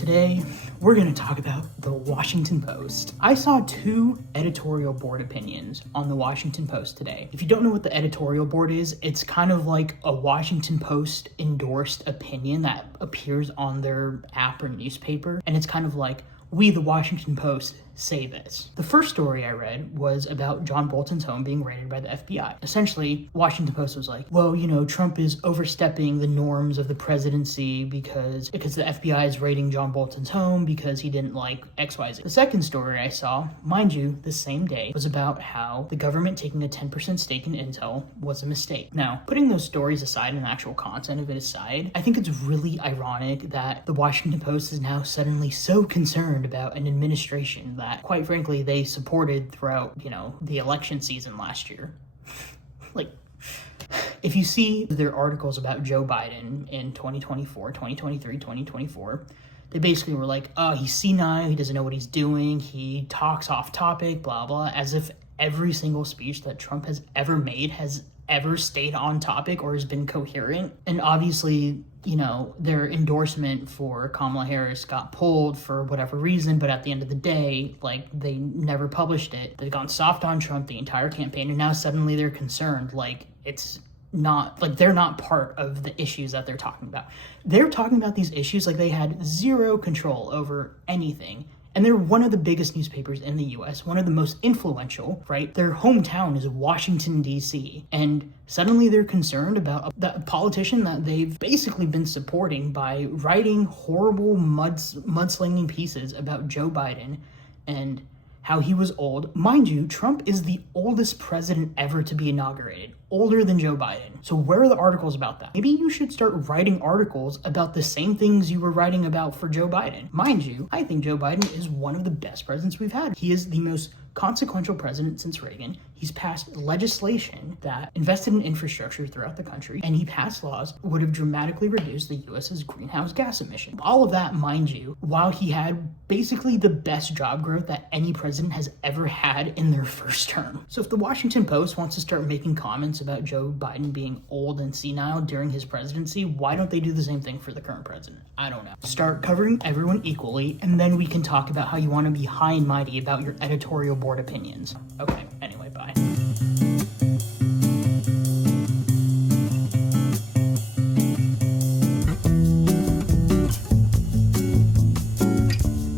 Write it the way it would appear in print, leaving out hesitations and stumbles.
Today, we're going to talk about the Washington Post. I saw 2 editorial board opinions on the Washington Post today. If you don't know what the editorial board is, it's kind of like a Washington Post endorsed opinion that appears on their app or newspaper, and it's kind of like, we, the Washington Post, say this. The first story I read was about John Bolton's home being raided by the FBI. Essentially, Washington Post was like, well, Trump is overstepping the norms of the presidency because the FBI is raiding John Bolton's home because he didn't like XYZ. The second story I saw, mind you, the same day, was about how the government taking a 10% stake in Intel was a mistake. Now, putting those stories aside and the actual content of it aside, I think it's really ironic that the Washington Post is now suddenly so concerned about an administration that, quite frankly, they supported throughout, the election season last year. Like, if you see their articles about Joe Biden in 2024, 2023, 2024, they basically were like, oh, he's senile, he doesn't know what he's doing, he talks off topic, blah, blah, as if every single speech that Trump has ever made has ever stayed on topic or has been coherent. And obviously, their endorsement for Kamala Harris got pulled for whatever reason, but at the end of the day, they never published it. They've gone soft on Trump the entire campaign, and now suddenly they're concerned, it's not, they're not part of the issues that they're talking about. They're talking about these issues like they had zero control over anything. And they're one of the biggest newspapers in the US, one of the most influential, right? Their hometown is Washington, D.C. And suddenly they're concerned about that politician that they've basically been supporting by writing horrible mudslinging pieces about Joe Biden and how he was old. Mind you, Trump is the oldest president ever to be inaugurated, older than Joe Biden. So where are the articles about that? Maybe you should start writing articles about the same things you were writing about for Joe Biden. Mind you, I think Joe Biden is one of the best presidents we've had. He is the most consequential president since Reagan. He's passed legislation that invested in infrastructure throughout the country, and he passed laws that would have dramatically reduced the US's greenhouse gas emissions. All of that, mind you, while he had basically the best job growth that any president has ever had in their first term. So if the Washington Post wants to start making comments about Joe Biden being old and senile during his presidency, why don't they do the same thing for the current president? I don't know. Start covering everyone equally, and then we can talk about how you want to be high and mighty about your editorial board opinions. Okay, anyway, bye.